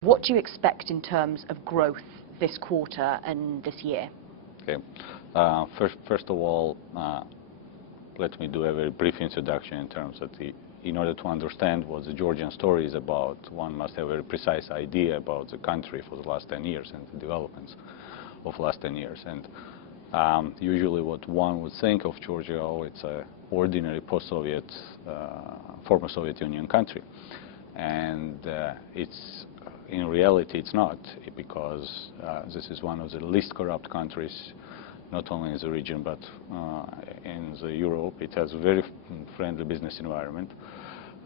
What do you expect in terms of growth this quarter and this year? Okay. First of all, let me do a very brief introduction in terms of in order to understand what the Georgian story is about, one must have a very precise idea about the country for the last 10 years and the developments of the last 10 years. And usually what one would think of Georgia, oh, it's an ordinary post-Soviet, former Soviet Union country. And in reality, it's not, because this is one of the least corrupt countries, not only in the region, but in Europe. It has a very friendly business environment.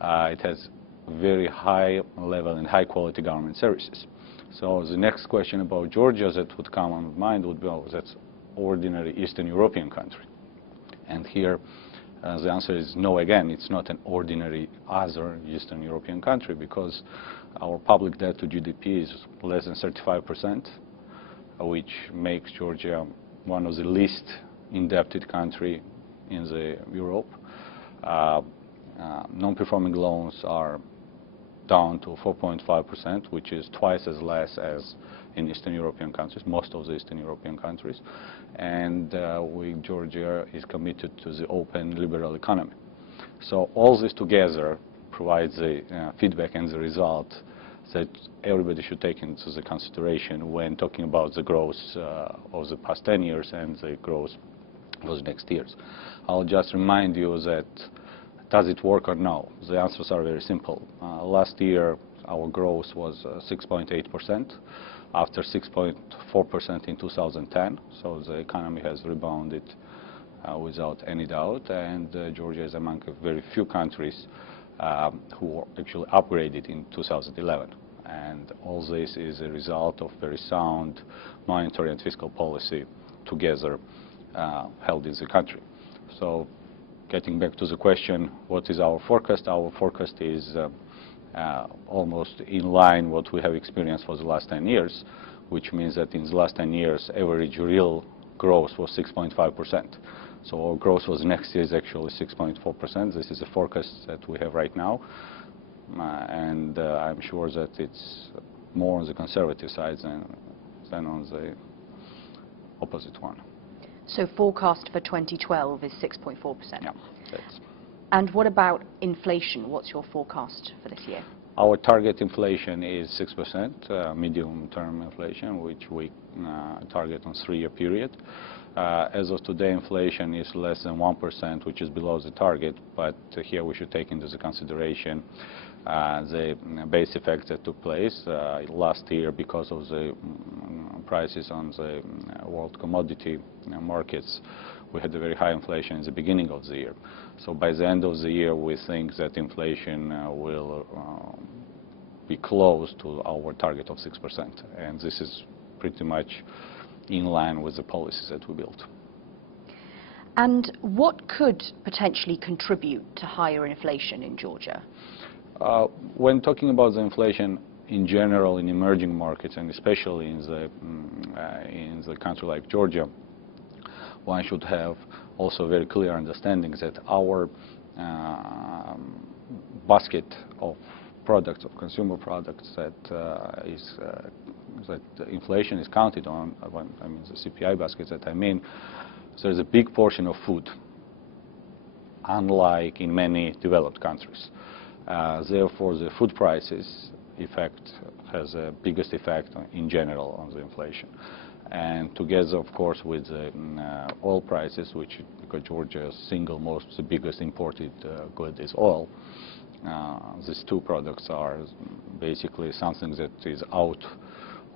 It has very high level and high quality government services. So the next question about Georgia that would come on mind would be, oh, that's ordinary Eastern European country. And here the answer is no again. It's not an ordinary other Eastern European country, because our public debt to GDP is less than 35%, which makes Georgia one of the least indebted country in Europe. Non-performing loans are down to 4.5%, which is twice as less as in Eastern European countries, most of the Eastern European countries. And Georgia is committed to the open liberal economy. So all this together provides the feedback and the result that everybody should take into the consideration when talking about the growth of the past 10 years and the growth of the next years. I'll just remind you that does it work or no? The answers are very simple. Last year our growth was 6.8%, after 6.4% in 2010, so the economy has rebounded without any doubt, and Georgia is among very few countries who actually upgraded in 2011. And all this is a result of very sound monetary and fiscal policy together held in the country. So getting back to the question, what is our forecast? Our forecast is almost in line what we have experienced for the last 10 years, which means that in the last 10 years average real growth was 6.5%. So our growth was next year is actually 6.4%. This is a forecast that we have right now, and I'm sure that it's more on the conservative side than on the opposite one. So forecast for 2012 is 6.4%. Yeah. And what about inflation? What's your forecast for this year? Our target inflation is 6%, medium-term inflation, which we target on 3-year period. As of today, inflation is less than 1%, which is below the target, but here we should take into the consideration the base effects that took place last year because of the prices on the world commodity markets. We had a very high inflation in the beginning of the year. So by the end of the year, we think that inflation will be close to our target of 6%. And this is pretty much in line with the policies that we built. And what could potentially contribute to higher inflation in Georgia? When talking about the inflation in general in emerging markets, and especially in the country like Georgia, one should have also very clear understanding that our basket of products, of consumer products, that inflation is counted on, I mean the CPI basket that I mean, so there's a big portion of food, unlike in many developed countries. Therefore, the food prices effect has the biggest effect in general on the inflation. And together, of course, with the oil prices, which, because Georgia's the biggest imported good is oil, these two products are basically something that is out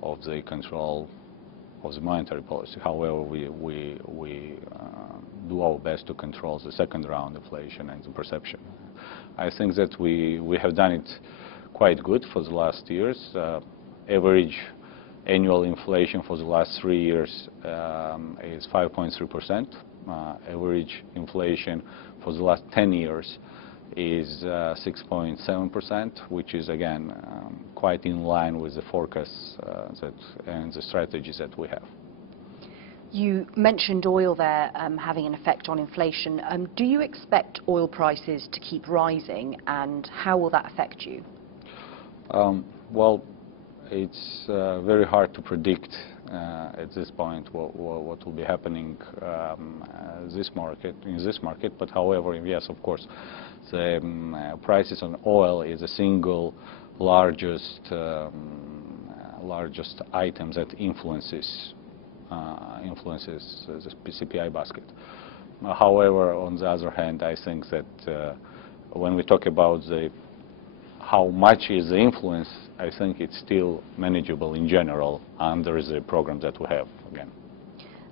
of the control of the monetary policy. However, we do our best to control the second round inflation and the perception. I think that we have done it quite good for the last years. Average annual inflation for the last 3 years is 5.3%. Average inflation for the last 10 years is 6.7%, which is again quite in line with the forecasts and the strategies that we have. You mentioned oil there having an effect on inflation. Do you expect oil prices to keep rising, and how will that affect you? Well, It's very hard to predict at this point what will be happening in this market. But however, yes, of course, the prices on oil is the single largest item that influences the CPI basket. However, on the other hand, I think that when we talk about how much is the influence, I think it's still manageable in general under the program that we have again.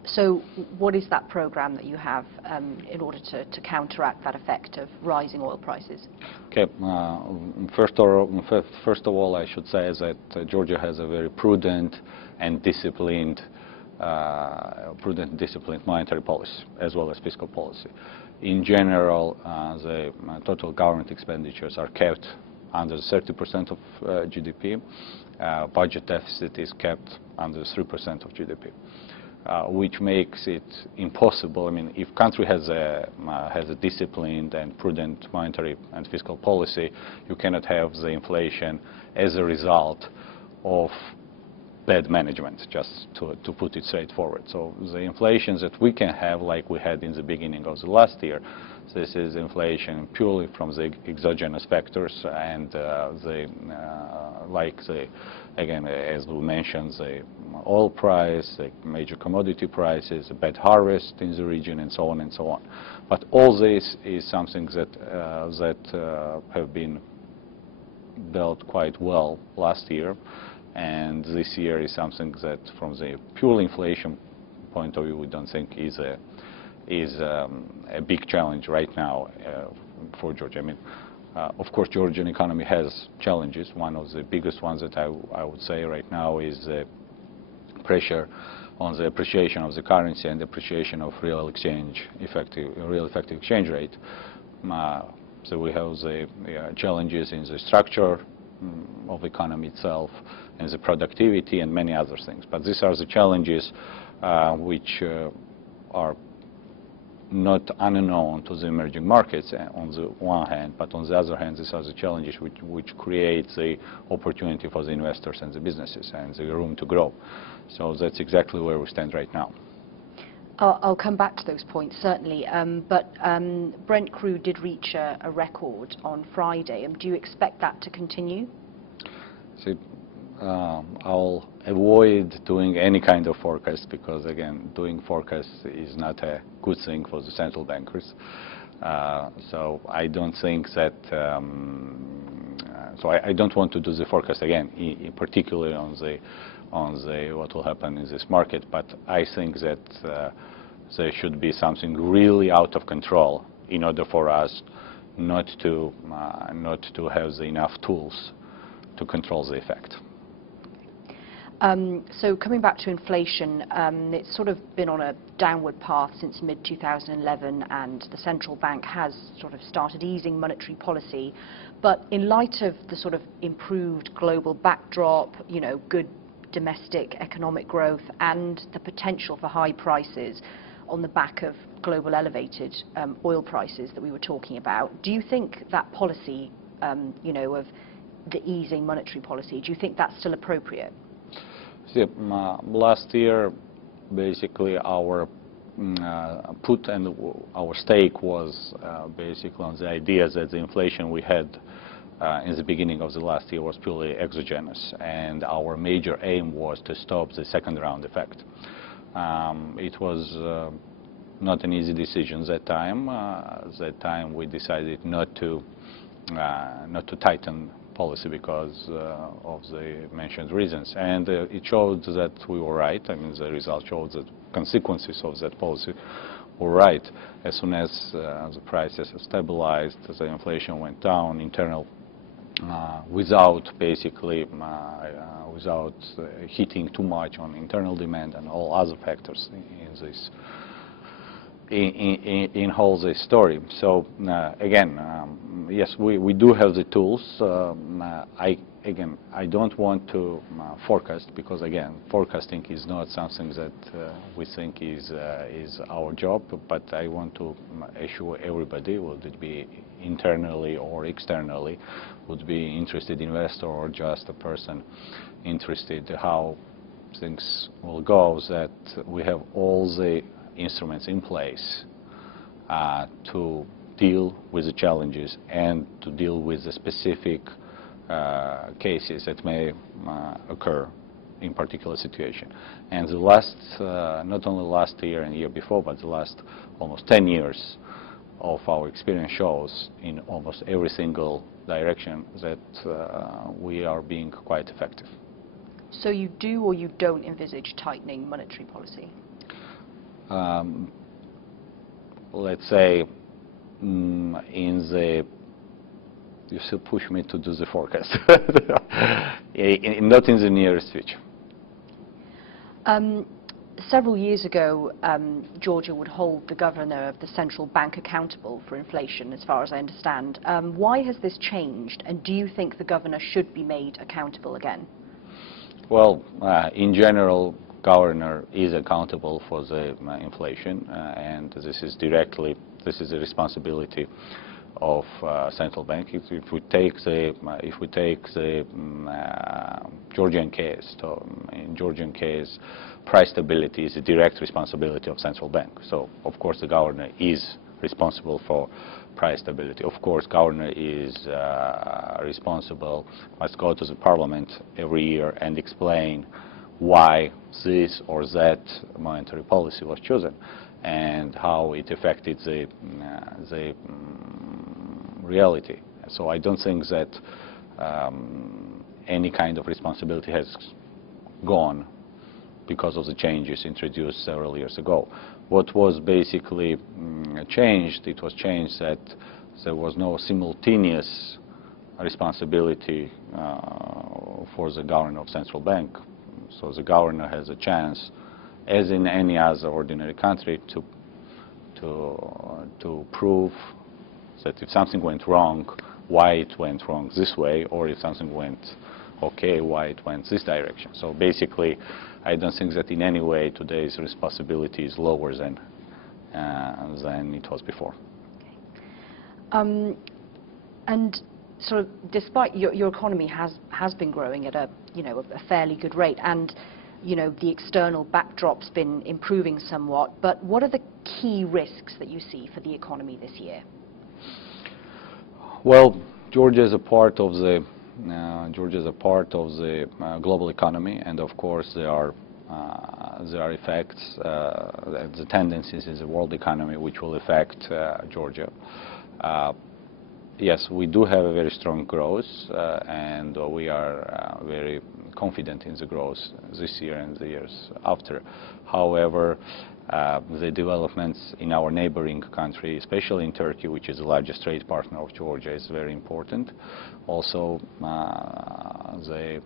So what is that program that you have in order to counteract that effect of rising oil prices? Okay. First of all, I should say that Georgia has a very prudent and disciplined monetary policy as well as fiscal policy. In general, the total government expenditures are kept under 30% of GDP. Budget deficit is kept under 3% of GDP, which makes it impossible. I mean, if country has a disciplined and prudent monetary and fiscal policy, you cannot have the inflation as a result of bad management, just to put it straightforward. So the inflation that we can have, like we had in the beginning of the last year, this is inflation purely from the exogenous factors and again, as we mentioned, the oil price, the major commodity prices, a bad harvest in the region, and so on and so on. But all this is something that have been dealt quite well last year, and this year is something that, from the pure inflation point of view, we don't think is a big challenge right now for Georgia. I mean, of course, Georgian economy has challenges. One of the biggest ones that I would say right now is the pressure on the appreciation of the currency and appreciation of real effective exchange rate. So we have the challenges in the structure of the economy itself and the productivity and many other things. But these are the challenges which are not unknown to the emerging markets on the one hand, but on the other hand, these are the challenges which create the opportunity for the investors and the businesses and the room to grow. So that's exactly where we stand right now. I'll come back to those points, certainly. But Brent crude did reach a record on Friday. Do you expect that to continue? See, I'll avoid doing any kind of forecast because, again, doing forecasts is not a good thing for the central bankers. So I don't think that. So I don't want to do the forecast again, particularly on the what will happen in this market. But I think that there should be something really out of control in order for us not to have enough tools to control the effect. So coming back to inflation, it's sort of been on a downward path since mid-2011, and the central bank has sort of started easing monetary policy. But in light of the sort of improved global backdrop, you know, good domestic economic growth and the potential for high prices on the back of global elevated oil prices that we were talking about, do you think that policy, you know, of the easing monetary policy, do you think that's still appropriate? See, last year, basically, our put and our stake was basically on the idea that the inflation we had in the beginning of the last year was purely exogenous, and our major aim was to stop the second round effect. It was not an easy decision that time. That time we decided not to tighten policy because of the mentioned reasons, and it showed that we were right. I mean, the result showed that consequences of that policy were right. As soon as the prices stabilized, the inflation went down, without basically without hitting too much on internal demand and all other factors in this. In whole this story. So again, yes, we do have the tools. I don't want to forecast because, again, forecasting is not something that we think is our job. But I want to assure everybody, will it be internally or externally, would be interested investor or just a person interested how things will go, that we have all the instruments in place to deal with the challenges and to deal with the specific cases that may occur in particular situation. And the last, not only last year and year before, but the last almost 10 years of our experience shows in almost every single direction that we are being quite effective. So you do or you don't envisage tightening monetary policy? Let's say in the, you still push me to do the forecast. Not in the nearest future. Several years ago, Georgia would hold the governor of the central bank accountable for inflation, as far as I understand. Why has this changed, and do you think the governor should be made accountable again? Well, in general, governor is accountable for the inflation, and this is directly, this is the responsibility of central bank. If we take the Georgian case, so in Georgian case, price stability is a direct responsibility of central bank. So of course the governor is responsible for price stability. Of course, governor is responsible, must go to the parliament every year and explain why this or that monetary policy was chosen and how it affected the reality. So I don't think that any kind of responsibility has gone because of the changes introduced several years ago. What was basically changed, it was changed that there was no simultaneous responsibility for the governor of central bank. So the governor has a chance, as in any other ordinary country, to prove that if something went wrong, why it went wrong this way, or if something went okay, why it went this direction. So basically, I don't think that in any way today's responsibility is lower than it was before. Okay. And sort of, despite your economy has been growing at a fairly good rate, and the external backdrop's been improving somewhat. But what are the key risks that you see for the economy this year? Well, Georgia is a part of the global economy, and of course there are effects, the tendencies in the world economy which will affect Georgia. Yes, we do have a very strong growth, and we are very confident in the growth this year and the years after. However, the developments in our neighboring country, especially in Turkey, which is the largest trade partner of Georgia, is very important. Also, the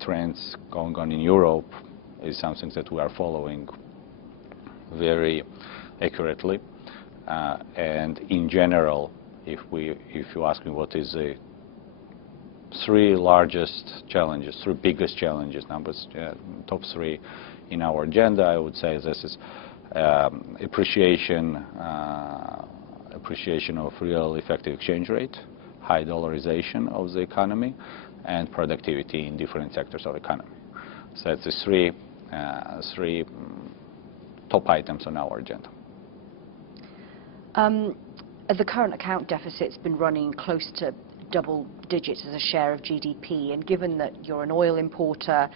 trends going on in Europe is something that we are following very accurately. And in general, if you ask me what is the three biggest challenges, top three in our agenda, I would say this is appreciation of real effective exchange rate, high dollarization of the economy, and productivity in different sectors of economy. So that's the three top items on our agenda. The current account deficit's been running close to double digits as a share of GDP, and given that you're an oil importer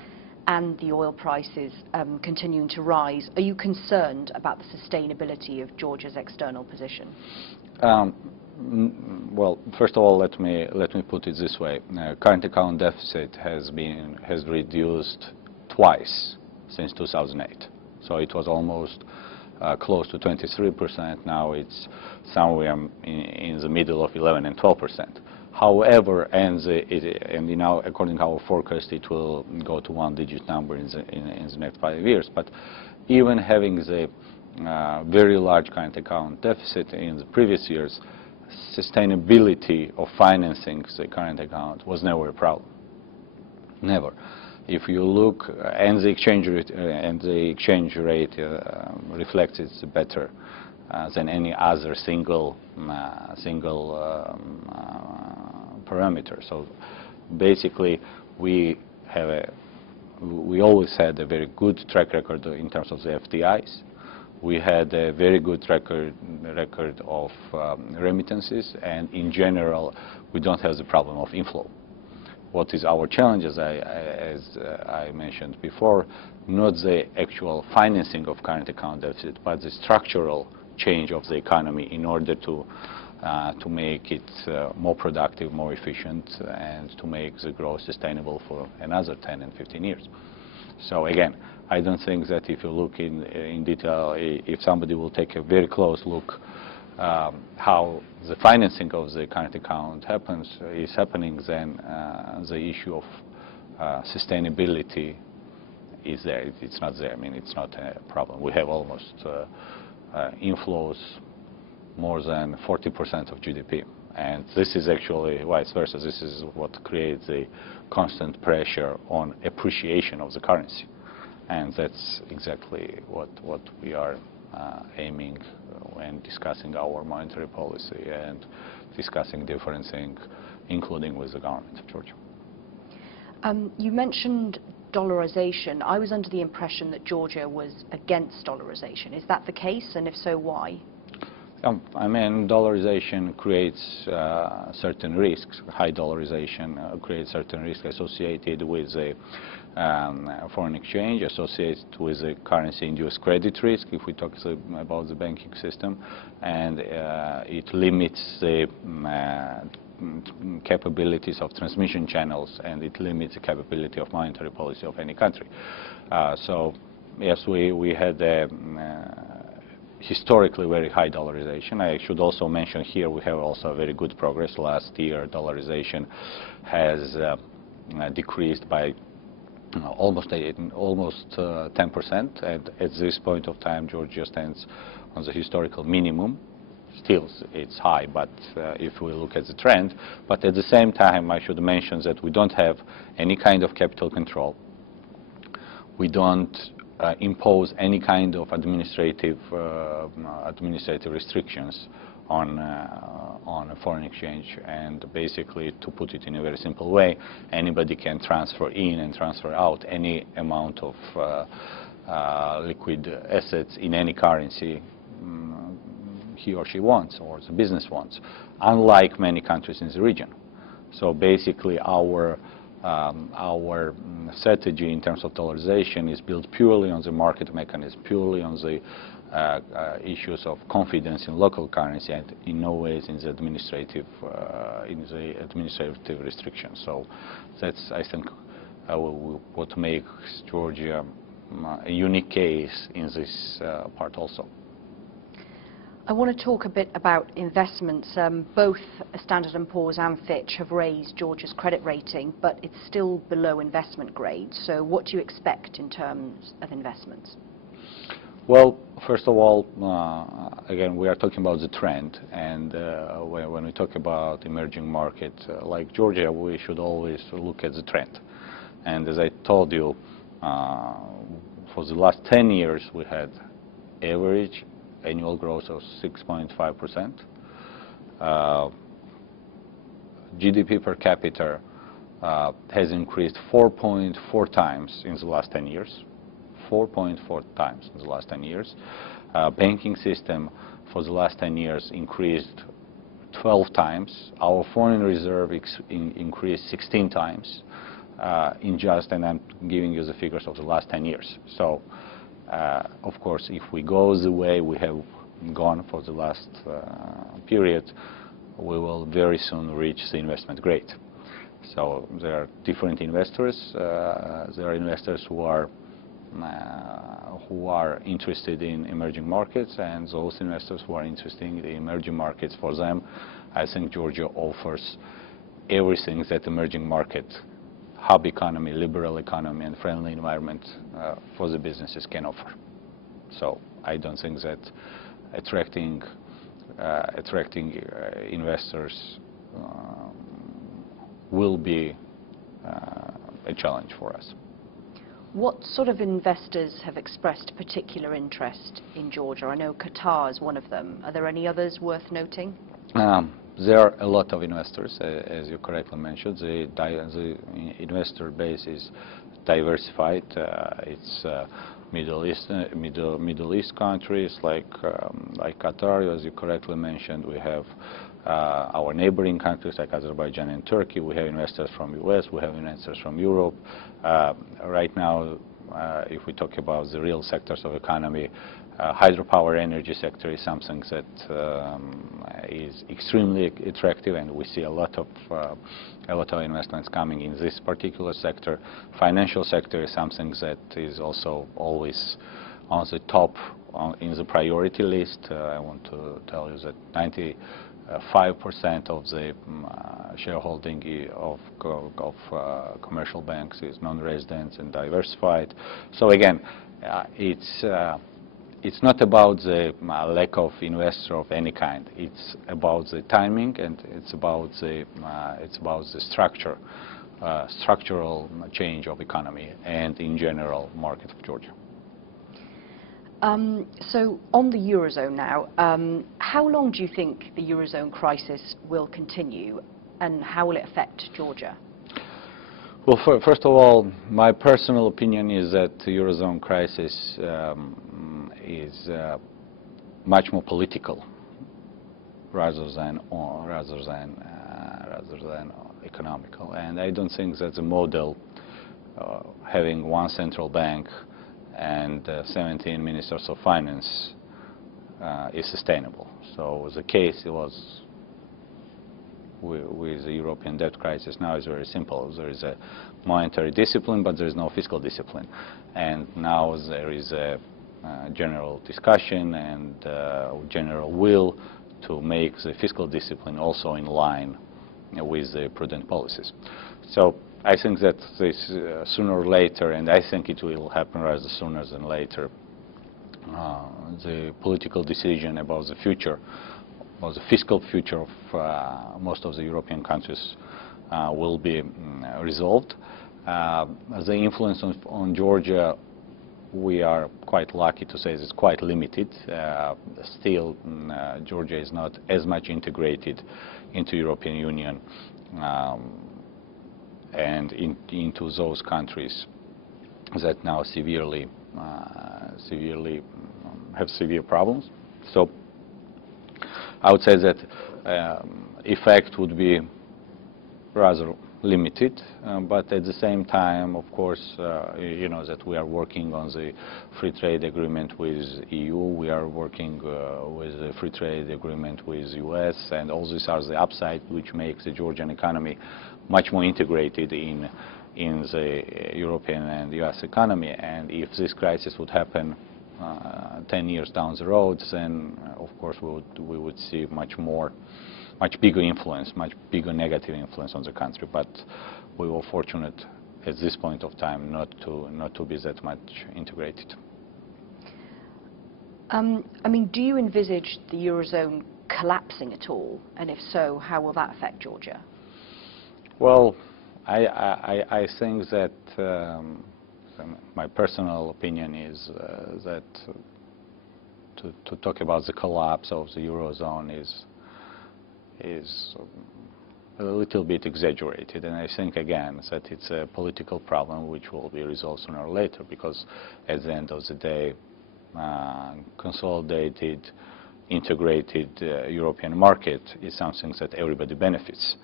and the oil prices continuing to rise, are you concerned about the sustainability of Georgia's external position? Well, first of all, let me put it this way: current account deficit has reduced twice since 2008. So it was almost close to 23%. Now it's somewhere in the middle of 11 and 12%. However, according to our forecast, it will go to one-digit number in the next 5 years. But even having the very large current account deficit in the previous years, sustainability of financing the current account was never a problem. Never. If you look, and the exchange rate reflects its better than any other single parameter. So basically, we always had a very good track record in terms of the FDIs. We had a very good record of remittances, and in general, we don't have the problem of inflow. What is our challenge, as I mentioned before, not the actual financing of current account deficit, but the structural change of the economy in order to make it more productive, more efficient, and to make the growth sustainable for another 10 and 15 years. So again, I don't think that if you look in detail, if somebody will take a very close look how the financing of the current account is happening, then the issue of sustainability is there. It's not there. I mean, it's not a problem. We have almost inflows more than 40% of GDP. And this is actually vice versa. This is what creates a constant pressure on appreciation of the currency. And that's exactly what we are aiming when discussing our monetary policy and discussing different things, including with the government of Georgia. You mentioned dollarization. I was under the impression that Georgia was against dollarization. Is that the case? And if so, why? I mean, dollarization creates certain risks. High dollarization creates certain risks associated with the foreign exchange, associated with the currency-induced credit risk, if we talk about the banking system, and it limits the capabilities of transmission channels, and it limits the capability of monetary policy of any country. So, yes, we had historically very high dollarization. I should also mention here we have also very good progress. Last year, dollarization has decreased by almost 10%, and at this point of time, Georgia stands on the historical minimum. Still, it's high, but if we look at the trend. But at the same time, I should mention that we don't have any kind of capital control. We don't impose any kind of administrative restrictions on foreign exchange, and basically, to put it in a very simple way, anybody can transfer in and transfer out any amount of liquid assets in any currency he or she wants, or the business wants, unlike many countries in the region. So basically, our strategy in terms of dollarization is built purely on the market mechanism, purely on the issues of confidence in local currency, and in no ways in the administrative restrictions. So that's, I think, what makes Georgia a unique case in this part also. I want to talk a bit about investments. Both Standard & Poor's and Fitch have raised Georgia's credit rating, but it's still below investment grade. So what do you expect in terms of investments? Well, first of all, again, we are talking about the trend, and when we talk about emerging markets like Georgia, we should always look at the trend. And as I told you, for the last 10 years, we had average annual growth of 6.5%. GDP per capita has increased 4.4 times in the last 10 years. 4.4 times in the last 10 years. Banking system for the last 10 years increased 12 times. Our foreign reserve increased 16 times in just, and I'm giving you the figures of the last 10 years. So, of course, if we go the way we have gone for the last period, we will very soon reach the investment grade. So there are different investors. There are investors who are interested in emerging markets, and those investors who are interested in the emerging markets, for them, I think Georgia offers everything that emerging market, hub economy, liberal economy, and friendly environment for the businesses can offer. So I don't think that attracting investors will be a challenge for us. What sort of investors have expressed particular interest in Georgia? I know Qatar is one of them. Are there any others worth noting? There are a lot of investors, as you correctly mentioned. The investor base is diversified. It's Middle East countries like Qatar, as you correctly mentioned. We have our neighboring countries like Azerbaijan and Turkey. We have investors from US. We have investors from Europe. Right now, if we talk about the real sectors of economy, hydropower energy sector is something that is extremely attractive, and we see a lot of investments coming in this particular sector. Financial sector is something that is also always on the top in the priority list. I want to tell you that 95% of the shareholding of commercial banks is non-residents and diversified. So again, it's not about the lack of investor of any kind. It's about the timing, and it's about the structural change of economy and in general market of Georgia. So on the Eurozone now, how long do you think the Eurozone crisis will continue, and how will it affect Georgia? Well, first of all, my personal opinion is that the Eurozone crisis is much more political rather than economical. And I don't think that the model having one central bank and 17 ministers of finance is sustainable. So the case was with the European debt crisis now is very simple. There is a monetary discipline, but there is no fiscal discipline. And now there is a general discussion and general will to make the fiscal discipline also in line with the prudent policies. So I think that this sooner or later, and I think it will happen rather sooner than later, the political decision about the future, about the fiscal future of most of the European countries will be resolved. The influence on Georgia, we are quite lucky to say it's quite limited. Still, Georgia is not as much integrated into European Union and into those countries that now severely have severe problems. So I would say that effect would be rather limited, but at the same time, of course, you know that we are working on the free trade agreement with EU. We are working with the free trade agreement with US, and all these are the upside which makes the Georgian economy much more integrated in the European and US economy. And if this crisis would happen 10 years down the road, then of course we would see much bigger influence, much bigger negative influence on the country. But we were fortunate at this point of time not to be that much integrated. I mean, do you envisage the Eurozone collapsing at all? And if so, how will that affect Georgia? Well, I think that my personal opinion is that to talk about the collapse of the Eurozone is a little bit exaggerated, and I think again that it's a political problem which will be resolved sooner or later, because at the end of the day, consolidated, integrated European market is something that everybody benefits.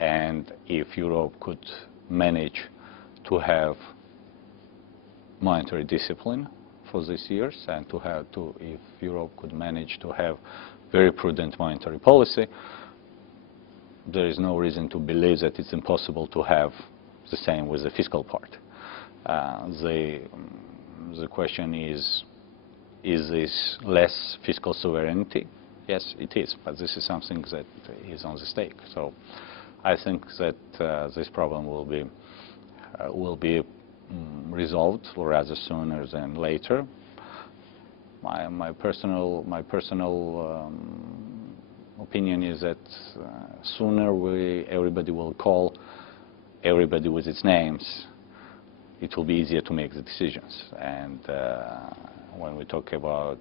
And if Europe could manage to have monetary discipline for these years, and if Europe could manage to have very prudent monetary policy, there is no reason to believe that it's impossible to have the same with the fiscal part. The question is this less fiscal sovereignty? Yes, it is, but this is something that is on the stake. So I think that this problem will be resolved rather sooner than later. My personal opinion is that sooner everybody will call everybody with its names it will be easier to make the decisions. And when we talk about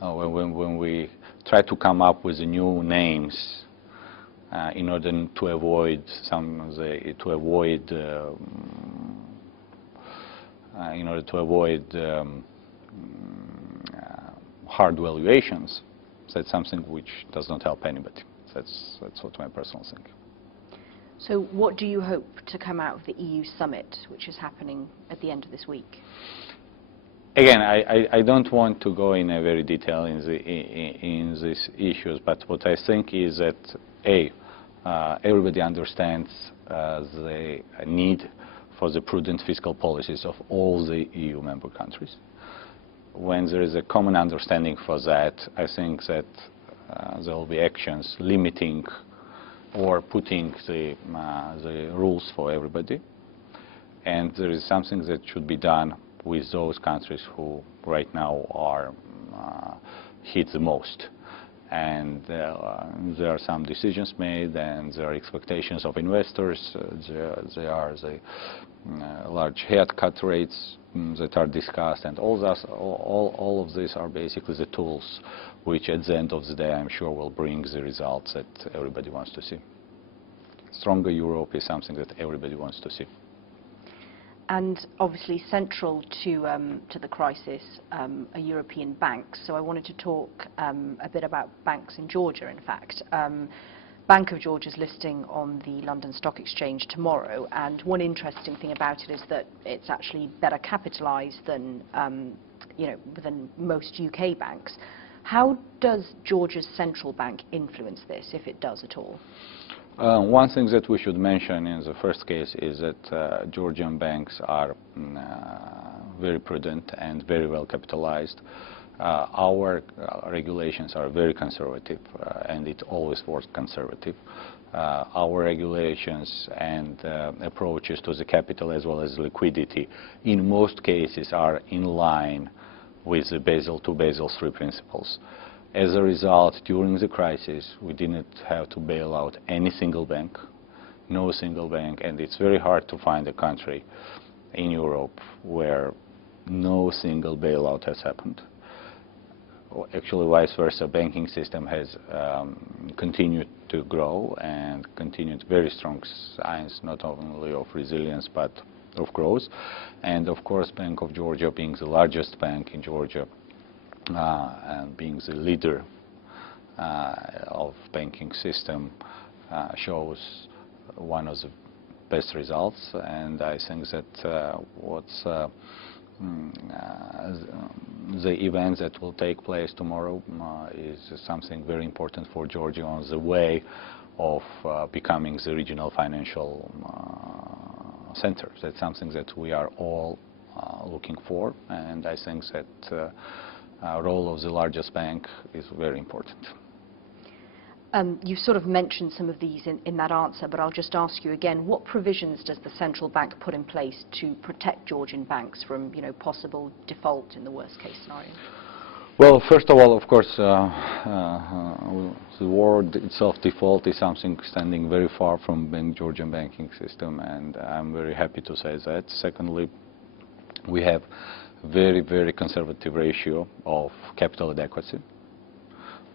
when we try to come up with new names in order to avoid hard valuations, that's something which does not help anybody. That's what my personal think. So what do you hope to come out of the EU summit, which is happening at the end of this week? Again, I don't want to go in a very detail in these issues, but what I think is that everybody understands the need for the prudent fiscal policies of all the EU member countries. When there is a common understanding for that, I think that there will be actions limiting or putting the rules for everybody. And there is something that should be done with those countries who right now are hit the most. And there are some decisions made, and there are expectations of investors. There are the large haircut rates that are discussed, and all of these are basically the tools which at the end of the day I'm sure will bring the results that everybody wants to see. Stronger Europe is something that everybody wants to see. And obviously central to the crisis are European banks. So I wanted to talk a bit about banks in Georgia, in fact. Bank of Georgia is listing on the London Stock Exchange tomorrow, and one interesting thing about it is that it's actually better capitalized than, than most UK banks. How does Georgia's central bank influence this, if it does at all? One thing that we should mention in the first case is that Georgian banks are very prudent and very well capitalized. Our regulations are very conservative, and it always was conservative. Our regulations and approaches to the capital as well as liquidity in most cases are in line with the Basel II, Basel III principles. As a result, during the crisis, we didn't have to bail out any single bank, no single bank, and it's very hard to find a country in Europe where no single bailout has happened. Actually, vice versa, banking system has continued to grow and continued very strong signs, not only of resilience, but of growth. And of course, Bank of Georgia, being the largest bank in Georgia, and being the leader of banking system, shows one of the best results. And I think that the event that will take place tomorrow is something very important for Georgia on the way of becoming the regional financial center. That's something that we are all looking for, and I think that role of the largest bank is very important. You sort of mentioned some of these in that answer, but I'll just ask you again, what provisions does the central bank put in place to protect Georgian banks from possible default in the worst case scenario? Well, first of all, of course, the word itself, default, is something standing very far from the Georgian banking system, and I'm very happy to say that. Secondly, we have very, very conservative ratio of capital adequacy.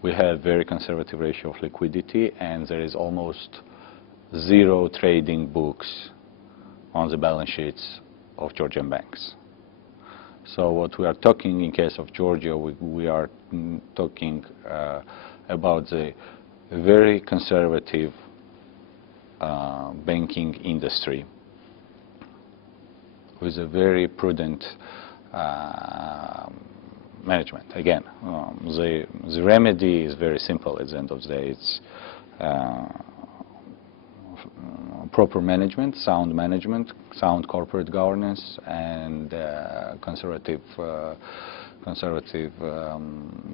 We have very conservative ratio of liquidity, and there is almost zero trading books on the balance sheets of Georgian banks. So what we are talking in case of Georgia, we are talking about the very conservative banking industry with a very prudent management. Again, the remedy is very simple at the end of the day. It's proper management, sound corporate governance, and conservative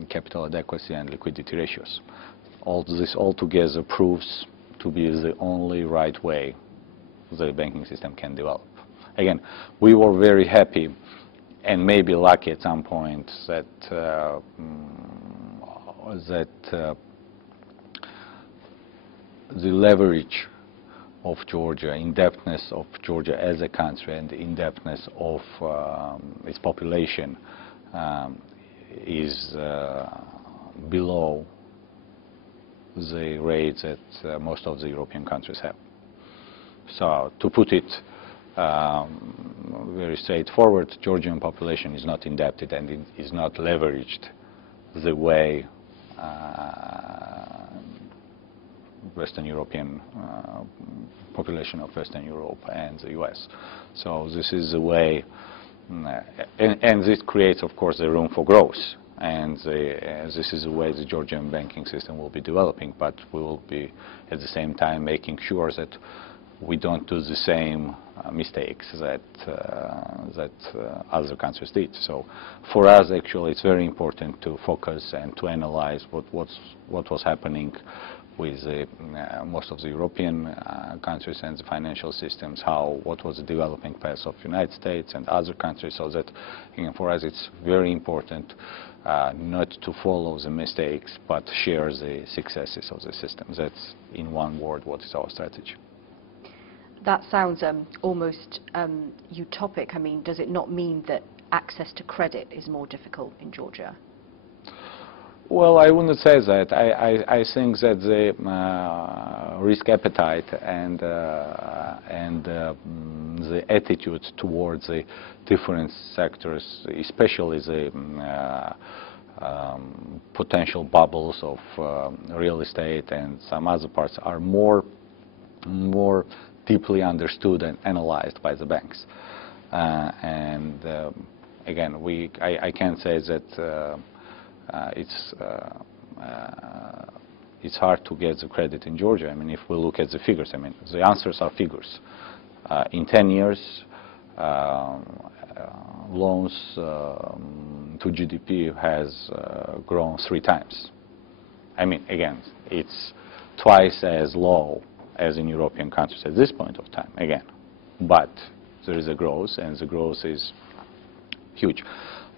capital adequacy and liquidity ratios. All this altogether proves to be the only right way the banking system can develop. Again, we were very happy and maybe lucky at some point that the leverage of Georgia, indebtedness of Georgia as a country, and the indebtedness of its population is below the rates that most of the European countries have. So to put it very straightforward, Georgian population is not indebted and it is not leveraged the way Western European population of Western Europe and the US. So this is a way, and this creates, of course, the room for growth. And this is the way the Georgian banking system will be developing, but we will be at the same time making sure that we don't do the same mistakes that other countries did. So for us, actually, it's very important to focus and to analyze what was happening with most of the European countries and the financial systems, what was the developing path of the United States and other countries, so that, again, for us it's very important not to follow the mistakes, but share the successes of the system. That's, in one word, what is our strategy. That sounds almost utopic. I mean, does it not mean that access to credit is more difficult in Georgia? Well, I wouldn't say that. I think that the risk appetite and the attitude towards the different sectors, especially the potential bubbles of real estate and some other parts, are more deeply understood and analyzed by the banks. Again, I can't say that it's hard to get the credit in Georgia. I mean, if we look at the figures, I mean, the answers are figures. In 10 years, loans to GDP has grown 3 times. I mean, again, it's twice as low as in European countries at this point of time, again. But there is a growth, and the growth is huge.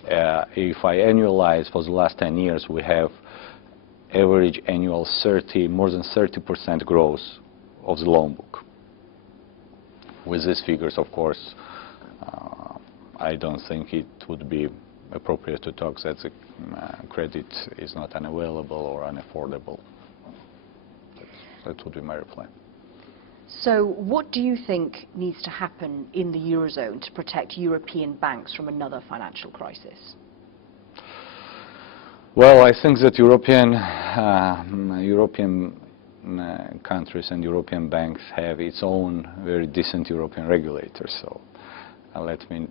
If I annualize for the last 10 years, we have average annual more than 30% growth of the loan book. With these figures, of course, I don't think it would be appropriate to talk that the credit is not unavailable or unaffordable. That would be my reply. So what do you think needs to happen in the Eurozone to protect European banks from another financial crisis? Well, I think that European countries and European banks have its own very decent European regulators. So let me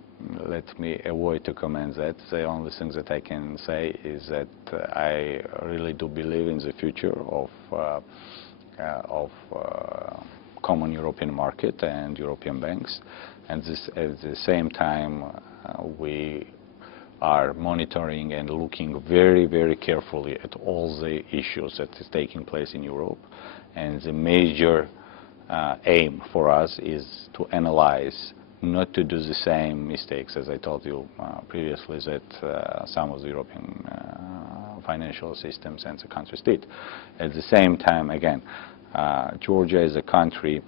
avoid to comment that. The only thing that I can say is that I really do believe in the future of common European market and European banks, and this, at the same time, we are monitoring and looking very, very carefully at all the issues that is taking place in Europe. And the major aim for us is to analyze, not to do the same mistakes, as I told you previously, that some of the European financial systems and the countries did. At the same time, again, Georgia is a country,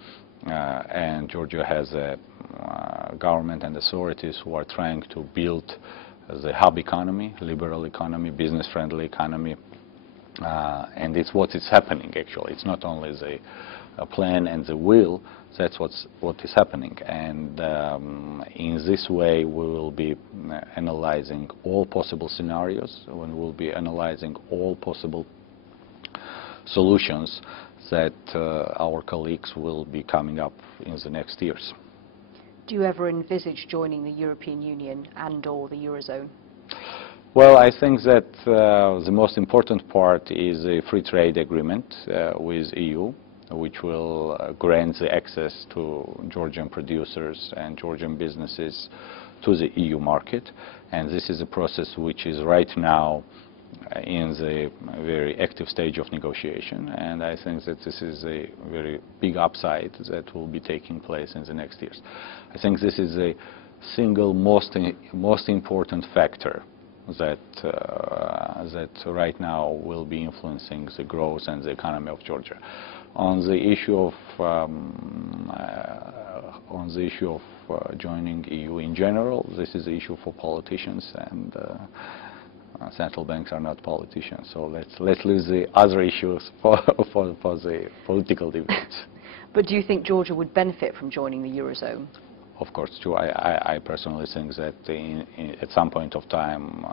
and Georgia has a government and authorities who are trying to build the hub economy, liberal economy, business-friendly economy, and it's what is happening, actually. It's not only the plan and the will, that's what is happening. And in this way, we will be analyzing all possible scenarios, and we'll be analyzing all possible solutions that our colleagues will be coming up in the next years. Do you ever envisage joining the European Union and/or the Eurozone? Well, I think that the most important part is a free trade agreement with EU, which will grant the access to Georgian producers and Georgian businesses to the EU market. And this is a process which is right now in the very active stage of negotiation, and I think that this is a very big upside that will be taking place in the next years. I think this is a single most important factor that right now will be influencing the growth and the economy of Georgia. On the issue of joining EU in general, this is an issue for politicians, and central banks are not politicians. So let's leave the other issues for the political debates. But do you think Georgia would benefit from joining the Eurozone? Of course, too. I personally think that at some point of time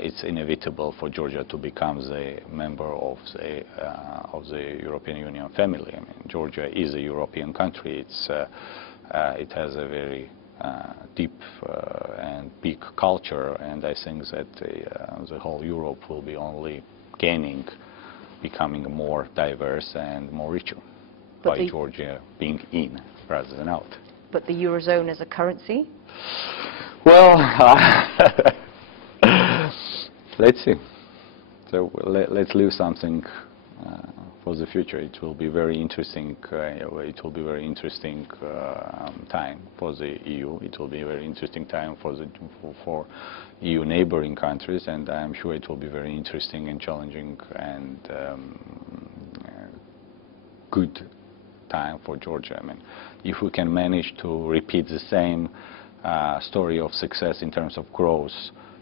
it's inevitable for Georgia to become the member of the European Union family. I mean, Georgia is a European country. It has a very deep and big culture, and I think that the whole Europe will be only gaining, becoming more diverse and more richer by Georgia being in rather than out. But the Eurozone as a currency? Well, let's see. So let's leave something for the future. It will be very interesting. It will be very interesting time for the EU. It will be a very interesting time for EU neighboring countries, and I'm sure it will be very interesting and challenging and good time for Georgia. I mean, if we can manage to repeat the same story of success in terms of growth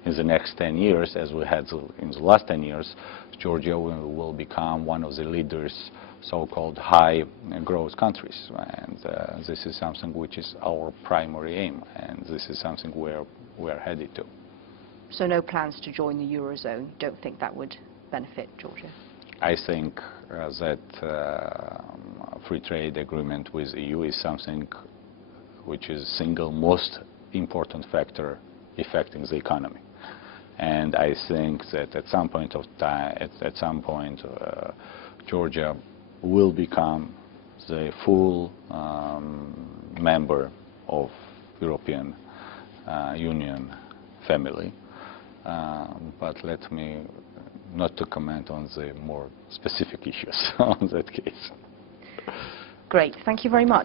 in the next 10 years as we had in the last 10 years, Georgia will become one of the leaders, so-called high growth countries. And this is something which is our primary aim, and this is something we're headed to. So no plans to join the Eurozone? You don't think that would benefit Georgia? I think that free trade agreement with EU is something which is the single most important factor affecting the economy. And I think that at some point of time, Georgia will become the full member of European Union family. But let me not to comment on the more specific issues on that case. Great. Thank you very much.